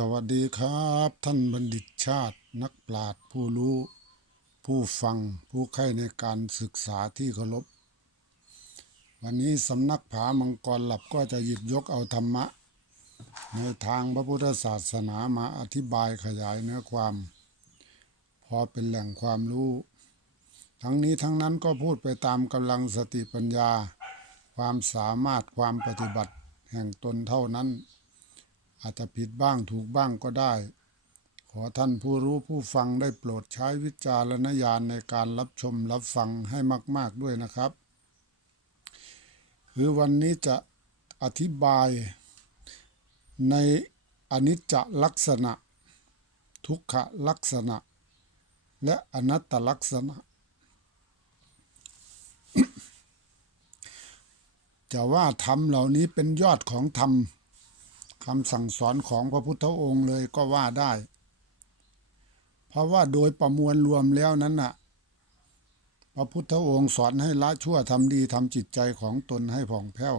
สวัสดีครับ ท่านบัณฑิตชาตินักปราชญ์ผู้รู้ ผู้ฟังผู้ใคร่ในการศึกษาที่เคารพ วันนี้สำนักผามังกรหลับก็จะหยิบยกเอาธรรมะ ในทางพระพุทธศาสนามาอธิบายขยายเนื้อความ พอเป็นแหล่งความรู้ ทั้งนี้ทั้งนั้นก็พูดไปตามกำลังสติปัญญา ความสามารถความปฏิบัติแห่งตนเท่านั้น อาจจะผิดบ้างถูกบ้างก็ได้ ขอท่านผู้รู้ผู้ฟังได้โปรดใช้วิจารณญาณในการรับชมรับฟังให้มาก ๆด้วยนะครับ คือวันนี้จะอธิบายในอนิจจลักษณะ ทุกขลักษณะ และอนัตตลักษณะ จะว่าธรรมเหล่านี้เป็นยอดของธรรม คำสั่งสอนของพระพุทธองค์เลยก็ว่าได้ เพราะว่าโดยประมวลรวมแล้วนั้นน่ะ พระพุทธองค์สอนให้ละชั่วทำดีทำจิตใจของตนให้ผ่องแผ้ว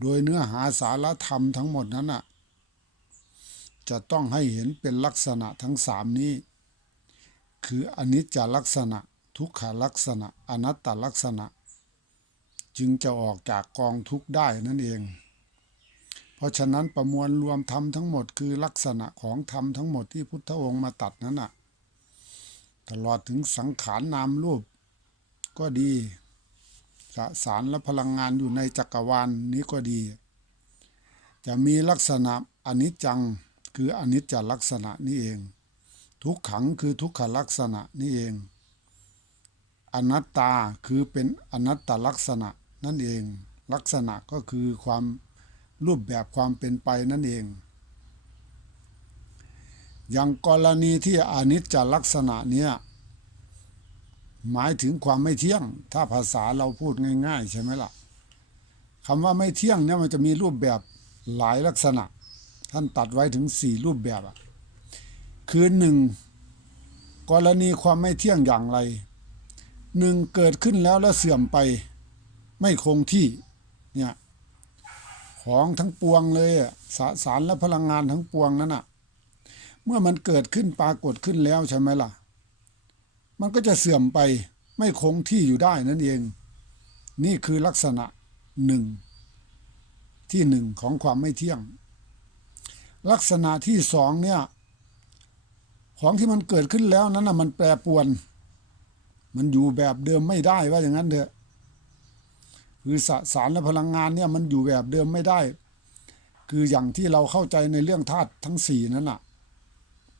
โดยเนื้อหาสารธรรมทั้งหมดนั้นน่ะ จะต้องให้เห็นเป็นลักษณะทั้งสามนี้ คืออนิจจลักษณะ ทุกขลักษณะ อนัตตลักษณะ จึงจะออกจากกองทุกข์ได้นั่นเอง เพราะฉะนั้นประมวลรวมธรรมทั้งหมดคือลักษณะของธรรมทั้งหมดที่พุทธองค์มาตัดนั้นน่ะตลอดถึงสังขารนามรูป ก็ดีสสารและพลังงานอยู่ในจักรวาลนนี้ก็ดี จะมีลักษณะอนิจจังคืออนิจจลักษณะนี่เอง ทุกขังคือทุกขลักษณะนี่เอง อนัตตาคือเป็นอนัตตลักษณะนั่นเอง ลักษณะก็คือความ รูปแบบความเป็นไปนั่นเอง อย่างกรณีที่อนิจจลักษณะเนี้ยหมายถึงความไม่เที่ยง ถ้าภาษาเราพูดง่าย ๆ ใช่ไหมล่ะคำว่าไม่เที่ยงเนี่ยมันจะมีรูปแบบหลายลักษณะ ท่านตัดไว้ถึงสี่รูปแบบอะคือหนึ่งกรณีความไม่เที่ยงอย่างไรหนึ่งเกิดขึ้นแล้วแล้วเสื่อมไป ไม่คงที่ ของทั้งปวงเลยอะสสารและพลังงานทั้งปวงนั้นอะเมื่อมันเกิดขึ้นปรากฏขึ้นแล้วใช่ไหมล่ะ มันก็จะเสื่อมไปไม่คงที่อยู่ได้นั่นเอง นี่คือลักษณะหนึ่งที่หนึ่งของความไม่เที่ยง ลักษณะที่สองเนี่ย ของที่มันเกิดขึ้นแล้วนั้นนะมันแปรปรวน มันอยู่แบบเดิมไม่ได้ว่าอย่างนั้นเถอะ คือสสารและพลังงานเนี่ยมันอยู่แบบเดิมไม่ได้ คืออย่างที่เราเข้าใจในเรื่องธาตุทั้งสี่นั้นน่ะ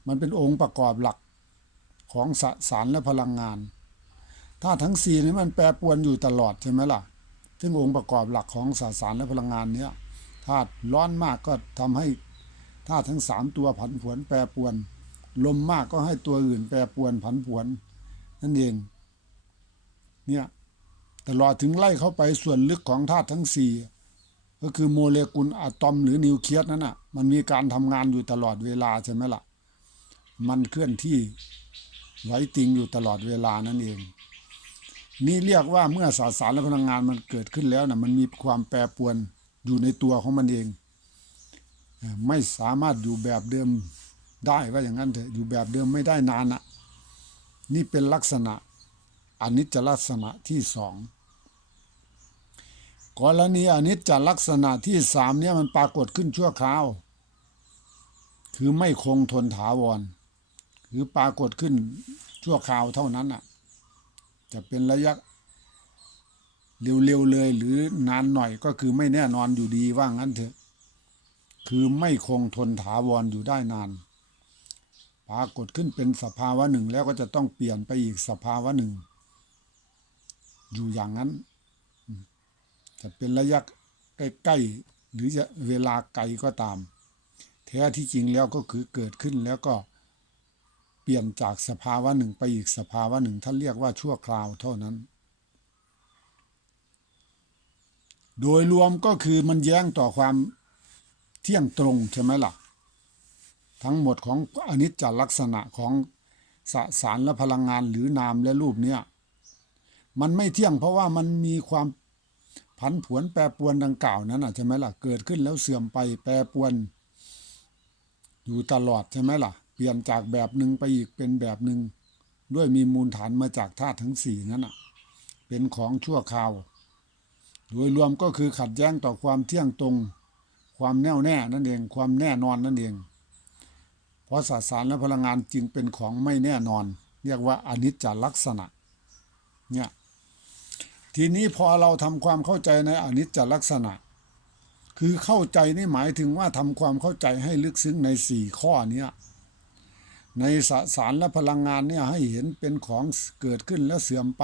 มันเป็นองค์ประกอบหลักของสสารและพลังงานธาตุทั้งสี่นี้มันแปรปรวนอยู่ตลอดใช่ไหมล่ะ ซึ่งองค์ประกอบหลักของสสารและพลังงานเนี้ยธาตุร้อนมากก็ทำให้ธาตุทั้งสามตัวผันผวนแปรปรวน ลมมากก็ให้ตัวอื่นแปรปรวนผันผวนนั่นเองเนี่ย ตลอดถึงไล่เข้าไปส่วนลึกของธาตุทั้งสี่ก็คือโมเลกุลอะตอมหรือนิวเคลียสนั้นอะมันมีการทำงานอยู่ตลอดเวลาใช่ไหมล่ะ มันเคลื่อนที่ไหวติงอยู่ตลอดเวลานั่นเอง นี่เรียกว่าเมื่อสสารและพลังงานมันเกิดขึ้นแล้วนะมันมีความแปรปวนอยู่ในตัวของมันเอง ไม่สามารถอยู่แบบเดิมได้ว่าอย่างนั้นเถอะอยู่แบบเดิมไม่ได้นานอะนี่เป็นลักษณะอนิจจลักษณะที่สอง กรณีอนิจจลักษณะที่สามเนี่ยมันปรากฏขึ้นชั่วคราว คือไม่คงทนถาวร คือปรากฏขึ้นชั่วคราวเท่านั้นอะ จะเป็นระยะเร็วๆเลยหรือนานหน่อยก็คือไม่แน่นอนอยู่ดีว่างั้นเถอะ คือไม่คงทนถาวรอยู่ได้นาน ปรากฏขึ้นเป็นสภาวะหนึ่งแล้วก็จะต้องเปลี่ยนไปอีกสภาวะหนึ่ง อยู่อย่างนั้น จะเป็นระยะใกล้ๆหรือจะเวลาไกลก็ตาม แท้ที่จริงแล้วก็คือเกิดขึ้นแล้วก็เปลี่ยนจากสภาวะหนึ่งไปอีกสภาวะหนึ่งท่านเรียกว่าชั่วคราวเท่านั้น โดยรวมก็คือมันแย้งต่อความเที่ยงตรงใช่ไหมล่ะ ทั้งหมดของอนิจจลักษณะของสสารและพลังงานหรือนามและรูปเนี่ยมันไม่เที่ยงเพราะว่ามันมีความ ผันผวนแปรปรวนดังกล่าวนั้นอะใช่ไหมล่ะ เกิดขึ้นแล้วเสื่อมไปแปรปรวน อยู่ตลอดใช่ไหมล่ะ เปลี่ยนจากแบบหนึ่งไปอีกเป็นแบบหนึ่งด้วยมีมูลฐานมาจากธาตุทั้งสี่นั้นอะ เป็นของชั่วคราว โดยรวมก็คือขัดแย้งต่อความเที่ยงตรง ความแน่วแน่นั่นเอง ความแน่นอนนั่นเอง เพราะสสารและพลังงานจึงเป็นของไม่แน่นอน เรียกว่าอนิจจลักษณะ เนี่ย ทีนี้พอเราทำความเข้าใจในอนิจจลักษณะ คือเข้าใจนี่หมายถึงว่าทำความเข้าใจให้ลึกซึ้งในสี่ข้อเนี้ในสสารและพลังงานเนี่ยให้เห็นเป็นของเกิดขึ้นแล้วเสื่อมไป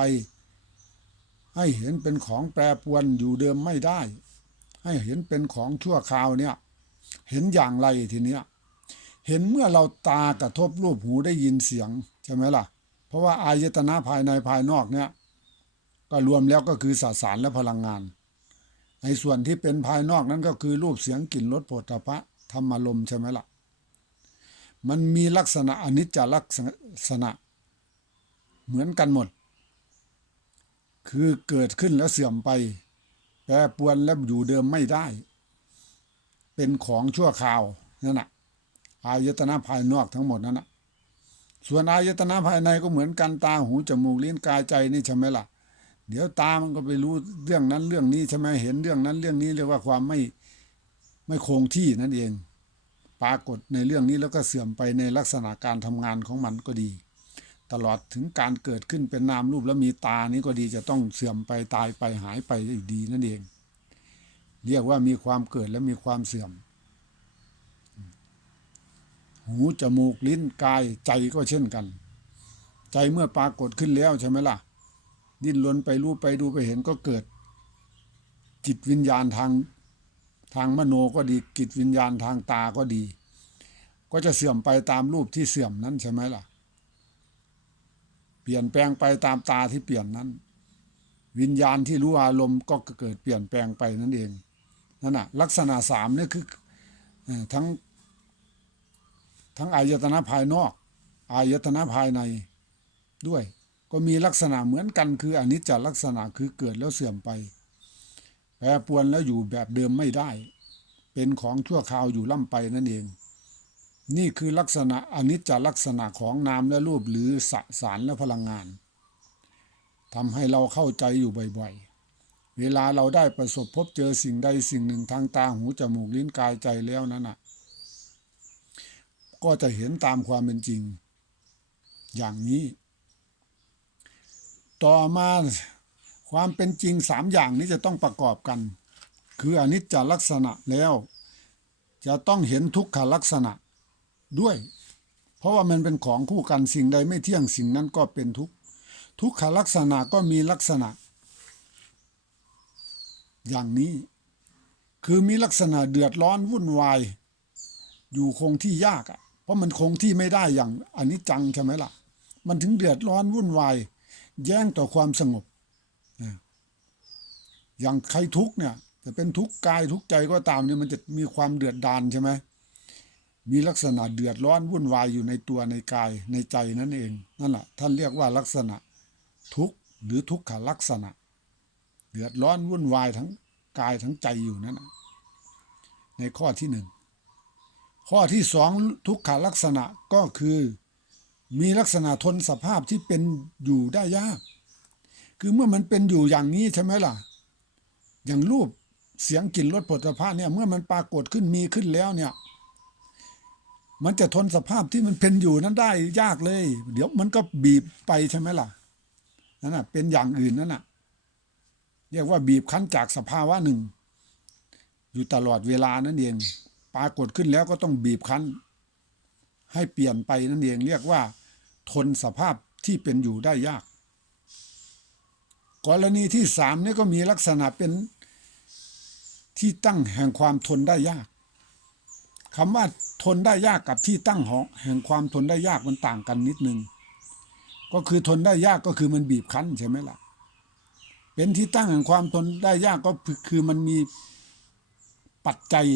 ให้เห็นเป็นของแปรปวนอยู่เดิมไม่ได้ ให้เห็นเป็นของชั่วคราวเนี่ยเห็นอย่างไรทีเนี้ยเห็นเมื่อเราตากระทบรูปหูได้ยินเสียงใช่ไหมล่ะ เพราะว่าอายตนะภายในภายนอกเนี่ย ก็รวมแล้วก็คือสสารและพลังงานในส่วนที่เป็นภายนอกนั้นก็คือรูปเสียงกลิ่นรสโผฏฐัพะธรรมารมใช่ไหมล่ะ มันมีลักษณะอนิจจลักษณะ เหมือนกันหมด คือเกิดขึ้นแล้วเสื่อมไป แปรปวนและอยู่เดิมไม่ได้ เป็นของชั่วคราวนั่นน่ะอายตนะภายนอกทั้งหมดนั่นนะส่วนอายตนะภายในก็เหมือนกันตาหูจมูกลิ้นกายใจนี่ใช่ไหมล่ะ เดี๋ยวตามันก็ไปรู้เรื่องนั้นเรื่องนี้ใช่ไหมเห็นเรื่องนั้นเรื่องนี้เรียกว่าความไม่ไม่คงที่นั่นเอง ปรากฏในเรื่องนี้แล้วก็เสื่อมไปในลักษณะการทำงานของมันก็ดี ตลอดถึงการเกิดขึ้นเป็นนามรูปแล้วมีตานี้ก็ดีจะต้องเสื่อมไปตายไปหายไปอีกดีนั่นเอง เรียกว่ามีความเกิดและมีความเสื่อม หูจมูกลิ้นกายใจก็เช่นกัน ใจเมื่อปรากฏขึ้นแล้วใช่ไหมล่ะ ดิ้นรนไปรู้ไปดูไปเห็นก็เกิด จิตวิญญาณทางทางมโนก็ดีจิตวิญญาณทางตาก็ดี ก็จะเสื่อมไปตามรูปที่เสื่อมนั้นใช่ไหมล่ะ เปลี่ยนแปลงไปตามตาที่เปลี่ยนนั้น วิญญาณที่รู้อารมณ์ก็เกิดเปลี่ยนแปลงไปนั่นเองนั่นน่ะลักษณะสามนี่คือเอ่อทั้งทั้งอายตนะภายนอก อายตนะภายในด้วย ก็มีลักษณะเหมือนกันคืออนิจจลักษณะคือเกิดแล้วเสื่อมไป แปรปวนแล้วอยู่แบบเดิมไม่ได้ เป็นของชั่วคราวอยู่ล่ำไปนั่นเอง นี่คือลักษณะอนิจจลักษณะของนามและรูปหรือสสารและพลังงานทำให้เราเข้าใจอยู่บ่อยๆ เวลาเราได้ประสบพบเจอสิ่งใดสิ่งหนึ่งทางตาหูจมูกลิ้นกายใจแล้วนั้นน่ะ ก็จะเห็นตามความเป็นจริง อย่างนี้ ต่อมาความเป็นจริงสามอย่างนี้จะต้องประกอบกัน คืออนิจจลักษณะแล้ว จะต้องเห็นทุกขลักษณะด้วย เพราะว่ามันเป็นของคู่กันสิ่งใดไม่เที่ยงสิ่งนั้นก็เป็นทุกข์ทุกขลักษณะก็มีลักษณะ อย่างนี้คือมีลักษณะเดือดร้อนวุ่นวาย อยู่คงที่ยากอะ เพราะมันคงที่ไม่ได้อย่างอันิจจังใช่ไหมล่ะ มันถึงเดือดร้อนวุ่นวาย แย่งต่อความสงบ อย่างใครทุกข์เนี่ยจะเป็นทุกข์กายทุกข์ใจก็ตามเนี่ยมันจะมีความเดือดดานใช่ไหมมีลักษณะเดือดร้อนวุ่นวายอยู่ในตัวในกายในใจนั่นเองนั่นแหละท่านเรียกว่าลักษณะทุกข์หรือทุกขลักษณะ เดือดร้อนวุ่นวายทั้งกายทั้งใจอยู่นั่นในข้อที่หนึ่งข้อที่สองทุกขลักษณะก็คือ มีลักษณะทนสภาพที่เป็นอยู่ได้ยาก คือเมื่อมันเป็นอยู่อย่างนี้ใช่ไหมล่ะ อย่างรูปเสียงกลิ่นรสผลิตภัณฑ์เนี่ยเมื่อมันปรากฏขึ้นมีขึ้นแล้วเนี่ย มันจะทนสภาพที่มันเป็นอยู่นั้นได้ยากเลย เดี๋ยวมันก็บีบไปใช่ไหมล่ะนั่นน่ะเป็นอย่างอื่นนั่นน่ะเรียกว่าบีบคั้นจากสภาวะหนึ่ง อยู่ตลอดเวลานั่นเองปรากฏขึ้นแล้วก็ต้องบีบคั้น ให้เปลี่ยนไปนั่นเองเรียกว่า ทนสภาพที่เป็นอยู่ได้ยาก กรณีที่สามนี่ก็มีลักษณะเป็นที่ตั้งแห่งความทนได้ยากคำว่าทนได้ยากกับที่ตั้งของแห่งความทนได้ยากมันต่างกันนิดนึง ก็คือทนได้ยากก็คือมันบีบคั้นใช่ไหมล่ะ เป็นที่ตั้งแห่งความทนได้ยากก็คือมันมีปัจจัย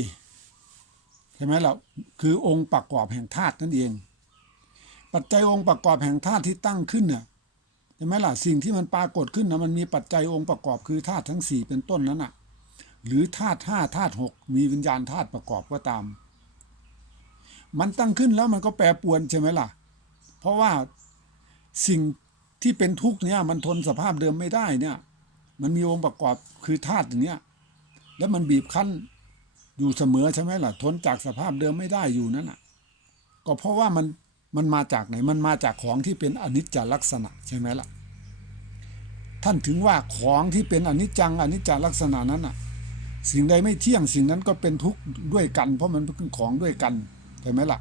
ใช่ไหมล่ะคือองค์ประกอบแห่งธาตุนั่นเอง ปัจจัยองค์ประกอบแห่งธาตุที่ตั้งขึ้นเนี่ยใช่ไหมล่ะสิ่งที่มันปรากฏขึ้นนะมันมีปัจจัยองค์ประกอบคือธาตุทั้งสี่เป็นต้นนั้นน่ะ หรือธาตุห้าธาตุหกมีวิญญาณธาตุประกอบก็ตาม มันตั้งขึ้นแล้วมันก็แปรปรวนใช่ไหมล่ะ เพราะว่าสิ่งที่เป็นทุกข์เนี่ยมันทนสภาพเดิมไม่ได้เนี่ย มันมีองค์ประกอบคือธาตุอย่างเนี้ยแล้วมันบีบคั้นอยู่เสมอใช่ไหมล่ะ ทนจากสภาพเดิมไม่ได้อยู่นั่นน่ะ ก็เพราะว่ามัน มันมาจากไหนมันมาจากของที่เป็นอนิจจลักษณะใช่ไหมล่ะ ท่านถึงว่าของที่เป็นอนิจจังอนิจจลักษณะนั้นน่ะ สิ่งใดไม่เที่ยงสิ่งนั้นก็เป็นทุกข์ด้วยกัน เพราะมันเป็นของด้วยกันใช่ไหมล่ะ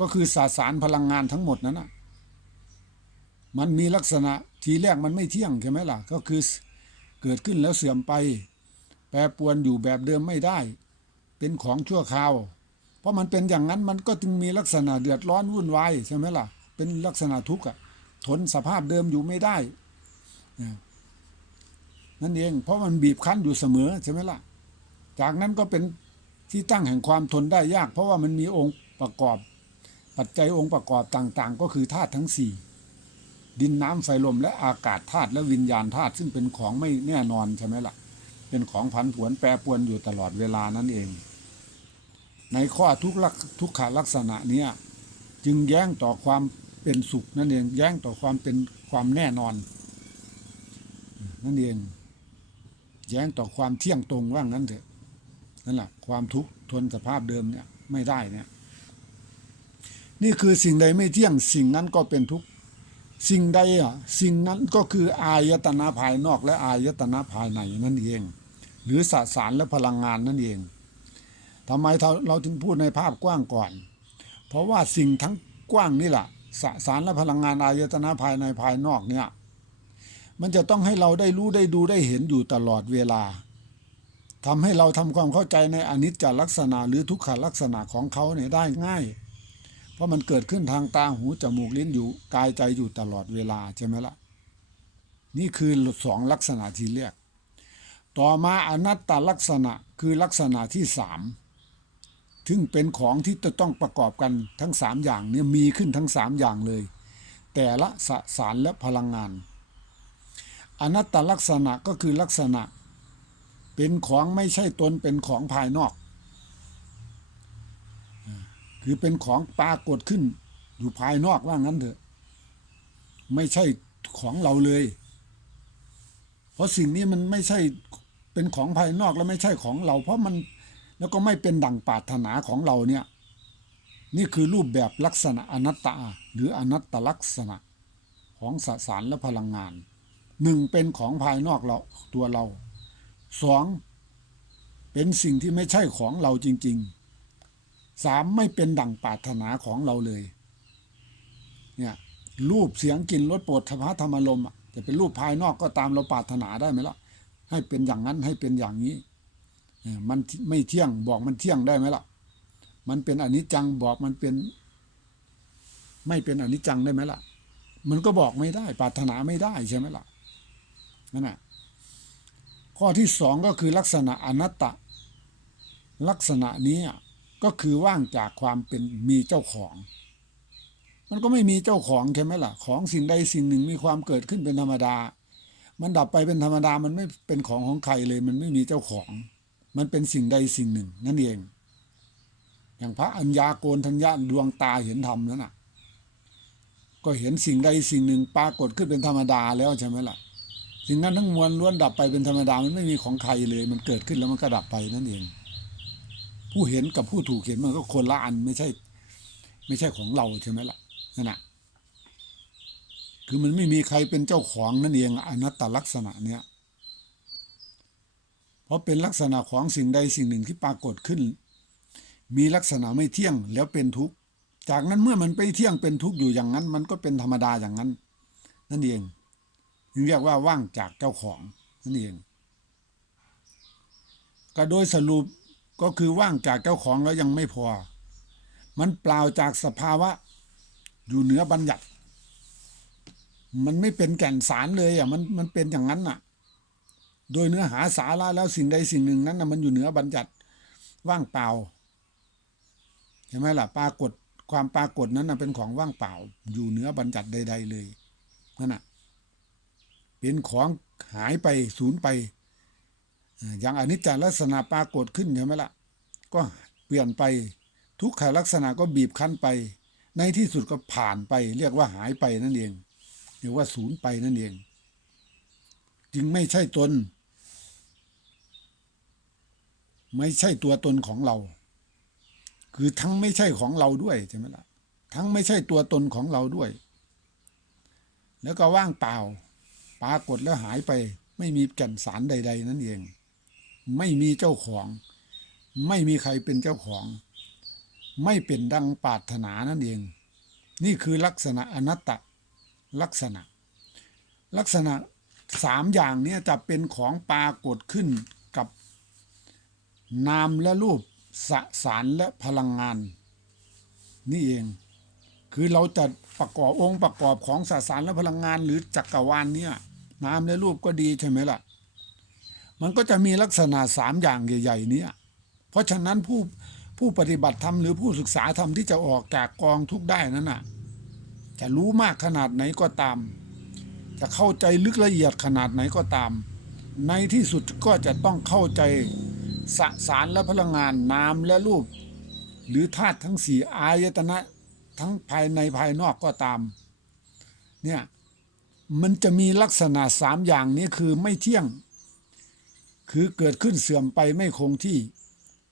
ก็คือสสารพลังงานทั้งหมดนั้นน่ะมันมีลักษณะทีแรกมันไม่เที่ยงใช่ไหมล่ะ ก็คือเกิดขึ้นแล้วเสื่อมไป แปรปรวนอยู่แบบเดิมไม่ได้ เป็นของชั่วคราว ราะมันเป็นอย่างนั้นมันก็จึงมีลักษณะเดือดร้อนวุ่นวายใช่ไหมล่ะ เป็นลักษณะทุกข์อะทนสภาพเดิมอยู่ไม่ได้นะนั่นเอง เพราะมันบีบคั้นอยู่เสมอใช่ไหมล่ะ จากนั้นก็เป็นที่ตั้งแห่งความทนได้ยาก เพราะว่ามันมีองค์ประกอบ ปัจจัยองค์ประกอบต่างๆ ก็คือธาตุทั้งสี่ดินน้ำไฟลมและอากาศธาตุและวิญญาณธาตุซึ่งเป็นของไม่แน่นอนใช่ไหมล่ะ เป็นของผันผวนแปรปรวนอยู่ตลอดเวลานั่นเอง ในข้อทุกลักทุกขาลักษณะเนี้ยจึงแย้งต่อความเป็นสุขนั่นเองแย้งต่อความเป็นความแน่นอน นั่นเองแย้งต่อความเที่ยงตรงว่างั้นเถอะนั่นแหละความทุกข์ทนสภาพเดิมเนี่ยไม่ได้เนี่ยนี่คือสิ่งใดไม่เที่ยงสิ่งนั้นก็เป็นทุกข์สิ่งใดอะสิ่งนั้นก็คืออายตนะภายนอกและอายตนะภายในนั่นเอง หรือสสารและพลังงานนั่นเอง ทำไมเราถึงพูดในภาพกว้างก่อน เพราะว่าสิ่งทั้งกว้างนี่แหละสสารและพลังงานอายตนะภายในภายนอกเนี่ย มันจะต้องให้เราได้รู้ได้ดูได้เห็นอยู่ตลอดเวลาทำให้เราทำความเข้าใจในอนิจจลักษณะหรือทุกขลักษณะของเขาเนี่ยได้ง่าย เพราะมันเกิดขึ้นทางตาหูจมูกลิ้นอยู่กายใจอยู่ตลอดเวลาใช่ไหมละ่ะนี่คือสองลักษณะที่เรียก ต่อมาอนัตตลักษณะคือลักษณะที่สาม ซึ่งเป็นของที่จะต้องประกอบกันทั้งสามอย่างเนี่ยมีขึ้นทั้งสามอย่างเลย แต่ละสสารและพลังงาน อนัตตลักษณะก็คือลักษณะ เป็นของไม่ใช่ตนเป็นของภายนอก คือเป็นของปรากฏขึ้นอยู่ภายนอกว่างั้นเถอะ ไม่ใช่ของเราเลย เพราะสิ่งนี้มันไม่ใช่เป็นของภายนอกแล้วไม่ใช่ของเรา เพราะมัน แล้วก็ไม่เป็นดังปรารถนาของเราเนี่ยนี่คือรูปแบบลักษณะอนัตตาหรืออนัตตลักษณะของสสารและพลังงานหนึ่งเป็นของภายนอกเราตัวเราสองเป็นสิ่งที่ไม่ใช่ของเราจริงๆสามไม่เป็นดังปรารถนาของเราเลยเนี่ยรูปเสียงกลิ่นรสโปรดธรรมธรรมลมจะเป็นรูปภายนอกก็ตามเราปรารถนาได้ไหมล่ะให้เป็นอย่างนั้นให้เป็นอย่างนี้ มันไม่เที่ยงบอกมันเที่ยงได้ไหมล่ะ มันเป็นอนิจจังบอกมันเป็น ไม่เป็นอนิจจังได้ไหมล่ะ มันก็บอกไม่ได้ปรารถนาไม่ได้ใช่ไหมล่ะนั่นแหะข้อที่สองก็คือลักษณะอนัตตะลักษณะนี้ก็คือว่างจากความเป็นมีเจ้าของ มันก็ไม่มีเจ้าของใช่ไหมล่ะ ของสิ่งใดสิ่งหนึ่งมีความเกิดขึ้นเป็นธรรมดา มันดับไปเป็นธรรมดา มันไม่เป็นของของใครเลย มันไม่มีเจ้าของ มันเป็นสิ่งใดสิ่งหนึ่ง นั่นเอง อย่างพระอัญญาโกนทัญญาดวงตาเห็นธรรมนั้นน่ะ ก็เห็นสิ่งใดสิ่งหนึ่งปรากฏขึ้นเป็นธรรมดาแล้วใช่ไหมล่ะ สิ่งนั้นทั้งมวลล้วนดับไปเป็นธรรมดามันไม่มีของใครเลย มันเกิดขึ้นแล้วมันก็ดับไปนั่นเอง ผู้เห็นกับผู้ถูกเห็นมันก็คนละอันไม่ใช่ ไม่ใช่ของเราใช่ไหมล่ะนั่นแหะคือมันไม่มีใครเป็นเจ้าของนั่นเองอนัตตลักษณะเนี้ย เพราะเป็นลักษณะของสิ่งใดสิ่งหนึ่งที่ปรากฏขึ้น มีลักษณะไม่เที่ยงแล้วเป็นทุกข์จากนั้นเมื่อมันไปเที่ยงเป็นทุกข์อยู่อย่างนั้น มันก็เป็นธรรมดาอย่างนั้น นั่นเองจึงเรียกว่าว่างจากเจ้าของนั่นเองก็โดยสรุปก็คือว่างจากเจ้าของแล้วยังไม่พอ มันเปล่าจากสภาวะ อยู่เหนือบัญญัติ มันไม่เป็นแก่นสารเลยอะมันมันเป็นอย่างนั้นน่ะ โดยเนื้อหาสาระแล้วสิ่งใดสิ่งหนึ่งนั้นนะมันอยู่เหนือบัญญัติว่างเปล่าใช่ไหมล่ะปรากฏความปรากฏนั้นนะเป็นของว่างเปล่า อยู่เหนือบัญญัติใด ๆ เลยนั่นน่ะเป็นของหายไปสูญไป อย่างอนิจจลักษณะปรากฏขึ้นใช่ไหมล่ะก็เปลี่ยนไปทุกขลักษณะก็บีบคั้นไป ในที่สุดก็ผ่านไป เรียกว่าหายไปนั่นเองเรียกว่าศูนย์ไปนั่นเอง จึงไม่ใช่ตน ไม่ใช่ตัวตนของเรา คือทั้งไม่ใช่ของเราด้วยใช่ไหมล่ะ ทั้งไม่ใช่ตัวตนของเราด้วย แล้วก็ว่างเปล่า ปรากฏแล้วหายไป ไม่มีแก่นสารใด ๆ นั่นเอง ไม่มีเจ้าของ ไม่มีใครเป็นเจ้าของ ไม่เป็นดังปรารถนานั่นเอง นี่คือลักษณะอนัตตลักษณะ ลักษณะสามอย่างนี้จะเป็นของปรากฏขึ้น นามและรูปสสารและพลังงาน นี่เอง คือเราจะประกอบองค์ประกอบของสสารและพลังงาน หรือจักรวาลเนี่ยนามและรูปก็ดีใช่ไหมล่ะ มันก็จะมีลักษณะสามอย่างใหญ่ๆเนี้เพราะฉะนั้นผู้ผู้ปฏิบัติธรรมหรือผู้ศึกษาธรรมที่จะออกจากกองทุกได้นั้นน่ะ จะรู้มากขนาดไหนก็ตาม จะเข้าใจลึกละเอียดขนาดไหนก็ตาม ในที่สุดก็จะต้องเข้าใจ สสารและพลังงานนามและรูป หรือธาตุทั้งสี่อายตนะทั้งภายในภายนอกก็ตาม เนี่ย มันจะมีลักษณะสามอย่างนี้คือไม่เที่ยง คือเกิดขึ้นเสื่อมไปไม่คงที่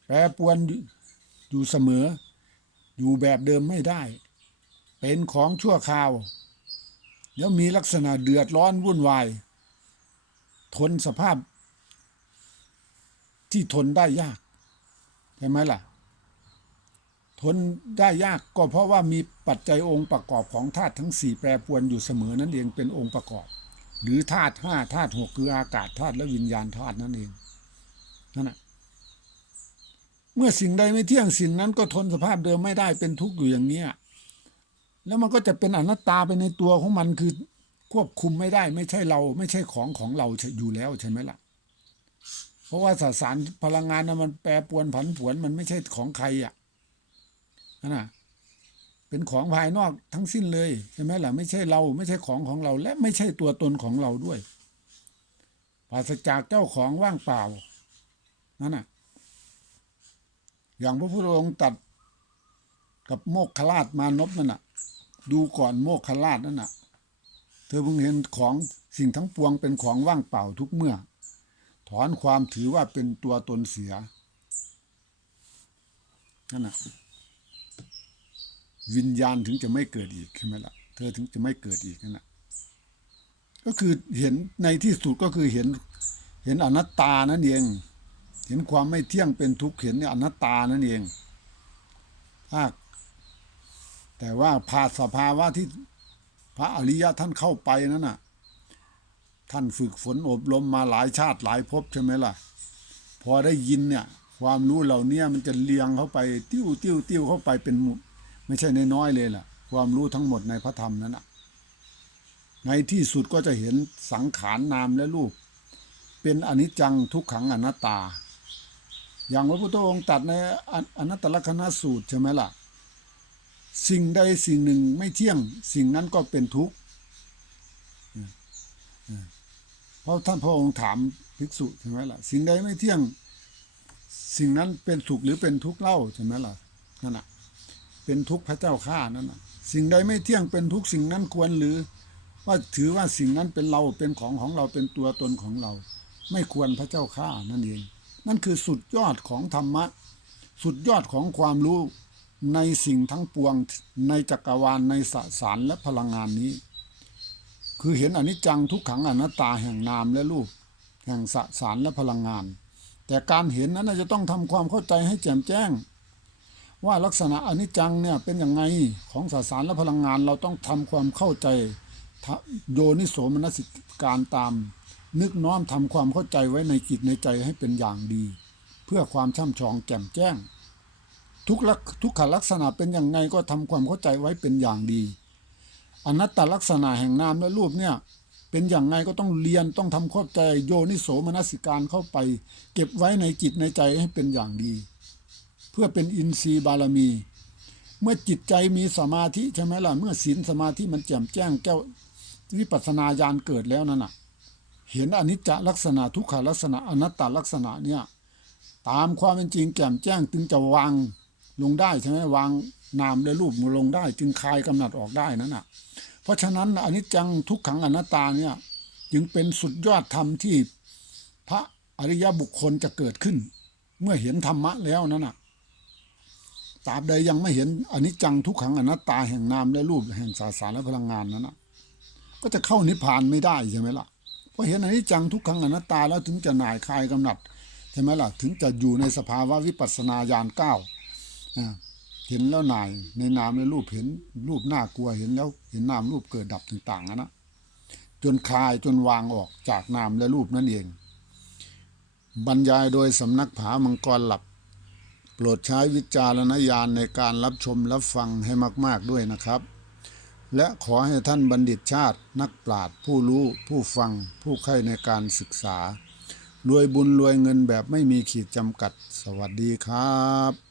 แปรปวนอยู่เสมอ อยู่แบบเดิมไม่ได้ เป็นของชั่วคราว แล้วมีลักษณะเดือดร้อนวุ่นวาย ทนสภาพ ที่ทนได้ยากใช่ไหมล่ะ ทนได้ยากก็เพราะว่ามีปัจจัยองค์ประกอบของธาตุทั้งสี่แปรปรวนอยู่เสมอนั่นเองเป็นองค์ประกอบ หรือธาตุห้าธาตุหกคืออากาศธาตุและวิญญาณธาตุนั่นเองนั่นแหะเมื่อสิ่งใดไม่เที่ยงสิ่งนั้นก็ทนสภาพเดิมไม่ได้เป็นทุกข์อยู่อย่างเนี้ยแล้วมันก็จะเป็นอนัตตาไปในตัวของมันคือควบคุมไม่ได้ ไม่ใช่เราไม่ใช่ของของเราอยู่แล้วใช่ไหมล่ะ เพราะว่าสสารพลังงานนะมันแปรปรวนผันผวนมันไม่ใช่ของใครอะนั่นน่ะเป็นของภายนอกทั้งสิ้นเลยใช่ไหมล่ะไม่ใช่เราไม่ใช่ของของเรา และไม่ใช่ตัวตนของเราด้วยปราศจากเจ้าของว่างเปล่านั่นน่ะอย่างพระพุทธองค์ตัดกับโมกขลาชมานพนั่นน่ะ ดูก่อนโมกขลาชนั่นน่ะ เธอเพิ่งเห็นของสิ่งทั้งปวงเป็นของว่างเปล่าทุกเมื่อ ถอนความถือว่าเป็นตัวตนเสียนั่นน่ะวิญญาณถึงจะไม่เกิดอีกใช่ไหมล่ะ เธอถึงจะไม่เกิดอีกนั่นแหละก็คือเห็นในที่สุดก็คือเห็น เห็นอนัตตานั่นเอง เห็นความไม่เที่ยงเป็นทุกข์เห็นอนัตตานั่นเองถ้าแต่ว่าภาสภาวะที่พระอริยะท่านเข้าไปนั่นน่ะ ท่านฝึกฝนอบรมมาหลายชาติหลายภพใช่ไหมล่ะ พอได้ยินเนี่ยความรู้เหล่านี้มันจะเลียงเข้าไปติ้วติ้วติ้วเข้าไปเป็นหมุไม่ใช่น้อยเลยล่ะ ความรู้ทั้งหมดในพระธรรมนั้นนะในที่สุดก็จะเห็นสังขารนามและรูป เป็นอนิจจังทุกขังอนัตตา อย่างพระพุทธองค์ตัดในอนัตตลกนสูตรใช่ไหมล่ะ สิ่งใดสิ่งหนึ่งไม่เที่ยง สิ่งนั้นก็เป็นทุกข์ เพราะท่านพระองค์ถามภิกษุใช่ไหมล่ะ สิ่งใดไม่เที่ยง สิ่งนั้นเป็นสุขหรือเป็นทุกข์เล่าใช่ไหมล่ะนั่นน่ะเป็นทุกข์พระเจ้าข้านั่นน่ะ สิ่งใดไม่เที่ยงเป็นทุกข์สิ่งนั้นควรหรือ ว่าถือว่าสิ่งนั้นเป็นเราเป็นของของเราเป็นตัวตนของเรา ไม่ควรพระเจ้าข้านั่นเอง นั่นคือสุดยอดของธรรมะ สุดยอดของความรู้ในสิ่งทั้งปวงในจักรวาลในสสารและพลังงานนี้ คือเห็นอนิจจังทุกขังอนัตตาแห่งนามและรูป แห่งสสารและพลังงาน แต่การเห็นนั้นจะต้องทำความเข้าใจให้แจ่มแจ้ง ว่าลักษณะอนิจจังเนี่ยเป็นอยังไงของสสารและพลังงานเราต้องทำความเข้าใจโยนิโสมนสิการตาม นึกน้อมทำความเข้าใจไว้ในจิตในใจให้เป็นอย่างดี เพื่อความช่ำชองแจ่มแจ้ง ทุกลักทุกขลักษณะเป็นอย่างไงก็ทำความเข้าใจไว้เป็นอย่างดี อนัตตลักษณะแห่งนามและรูปเนี่ยเป็นอย่างไงก็ต้องเรียนต้องทำเข้าใจโยนิโสมนสิการเข้าไป เก็บไว้ในจิตในใจให้เป็นอย่างดี เพื่อเป็นอินทรีย์บารมี เมื่อจิตใจมีสมาธิใช่ไหมล่ะเมื่อศีลสมาธิมันแจ่มแจ้งแก้ววิปัสสนาญาณเกิดแล้วนั่นน่ะ เห็นอนิจจลักษณะทุกขลักษณะอนัตตลักษณะเนี่ยตามความเป็นจริงแจ่มแจ้งจึงจะวาง ลงได้ใช่ไหมวางนามและรูปลงได้ จึงคลายกำหนัดออกได้นั่นน่ะ เพราะฉะนั้นอนิจจังทุกขังอนัตตาเนี่ยจึงเป็นสุดยอดธรรมที่พระอริยบุคคลจะเกิดขึ้น เมื่อเห็นธรรมะแล้วนั่นน่ะตราบใดยังไม่เห็นอนิจจังทุกขังอนัตตาแห่งนามและรูปแห่งสาสารและพลังงานนั้นน่ะก็จะเข้านิพพานไม่ได้ใช่ไหมล่ะเพราะเห็นอนิจจังทุกขังอนัตตาแล้วถึงจะหน่ายคลายกำหนัดใช่ไหมล่ะถึงจะอยู่ในสภาวะวิปัสสนาญาณเก้า เห็นแล้วหน่ายในนามในรูปเห็นรูปน่ากลัวเห็นแล้วเห็นนามรูปเกิดดับต่างๆนะนะจนคลายจนวางออกจากนามและรูปนั่นเอง บรรยายโดยสำนักผามังกรหลับ โปรดใช้วิจารณญาณในการรับชมรับฟังให้มาก ๆด้วยนะครับ และขอให้ท่านบัณฑิตชาตินักปราชญ์ผู้รู้ผู้ฟังผู้ใคร่ในการศึกษารวยบุญรวยเงินแบบไม่มีขีดจำกัด สวัสดีครับ